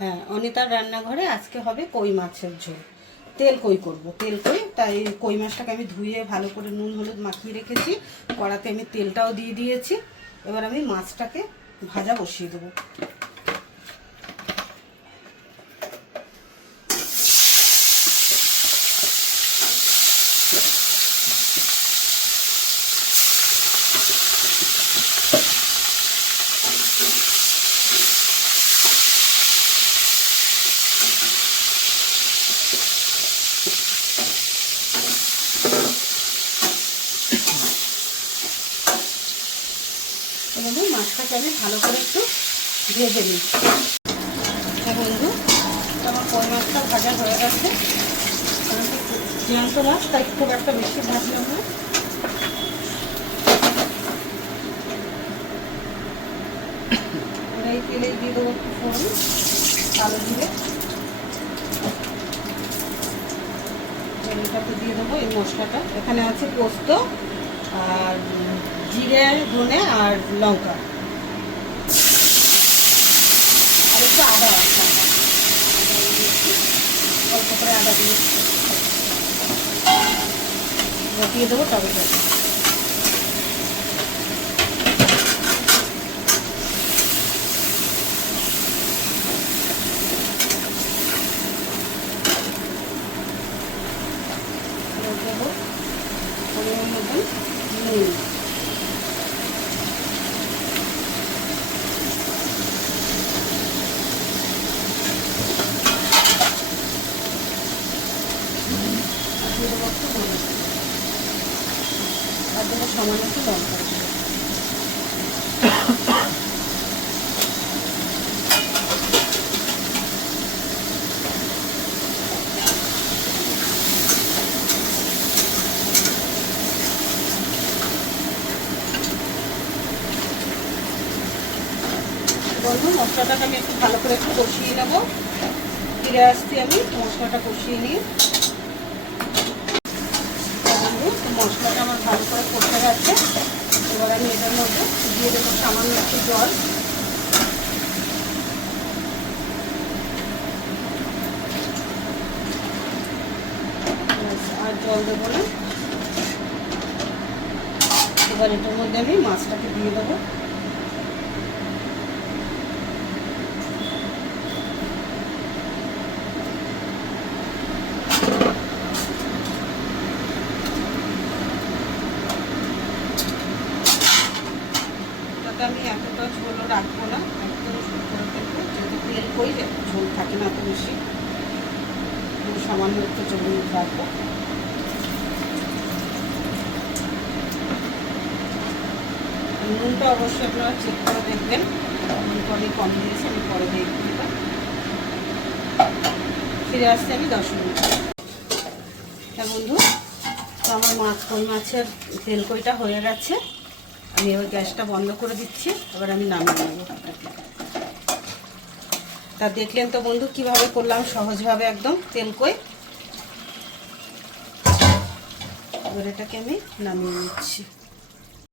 হ্যাঁ, অনিতার রান্নাঘরে আজকে হবে কই মাছের ঝোল। তেল কই করব, তেল কই। তাই কই মাছটাকে আমি ধুয়ে ভালো করে নুন হলুদ মাখিয়ে রেখেছি। কড়াতে আমি তেলটাও দিয়ে দিয়েছি। এবার আমি মাছটাকে ভাজা বসিয়ে দেবো। বন্ধু, মাছটাকে আমি ভালো করে একটু ভেজে নিই। হ্যাঁ বন্ধু, আমার কই মাছটা ভাজা হয়ে গেছে। জ্যান্ত মাছ, তাই খুব একটা বেশি ভাজলাম না। এই তেলেই দিয়ে দেবো একটু ফোড়ন, কালো জিরে। এটাতে দিয়ে দেবো এই মশলাটা। এখানে আছে পোস্ত আর জিরে, ধনে আর লঙ্কা, আর একটু আদা আছে। অল্প করে আদা দিয়ে বসিয়ে দেবো টমেটো। দেবো পরিমাণ মতন নুন। দিয়ে দেবো একটু হলুদ, আর দেবো সামান্য একটু লঙ্কা। বন্ধু, মশলাটাকে আমি একটু ভালো করে একটু কষিয়ে নেবো। ফিরে আসছি আমি মশলাটা কষিয়ে নিয়ে। বন্ধু, মশলাটা আমার ভালো করে কষে গেছে। এবার আমি এটার মধ্যে দিয়ে দেবো সামান্য একটু জল। আর জল দেবো না। এবার এটার মধ্যে আমি মাছটাকে দিয়ে দেবো। আমি এতটা ঝোলও রাখবো না, একদম শুকনো থাকবো। যেহেতু তেল কই, ঝোল থাকে না এত বেশি, সামান্য একটু ঝোল রাখবো। নুনটা অবশ্যই আপনারা চেক করে দেখবেন। নুনটা আমি কম দিয়েছি, আমি পরে দেখব। ফিরে আসছি আমি 10 মিনিট। হ্যাঁ বন্ধু, তো আমার কই মাছের তেল কইটা হয়ে গেছে। আমি এবার গ্যাসটা বন্ধ করে দিচ্ছি। এবার আমি নামিয়ে নেব। তা দেখলেন তো বন্ধু কিভাবে করলাম, সহজভাবে একদম তেল কই। এবার এটাকে আমি নামিয়ে নিচ্ছি।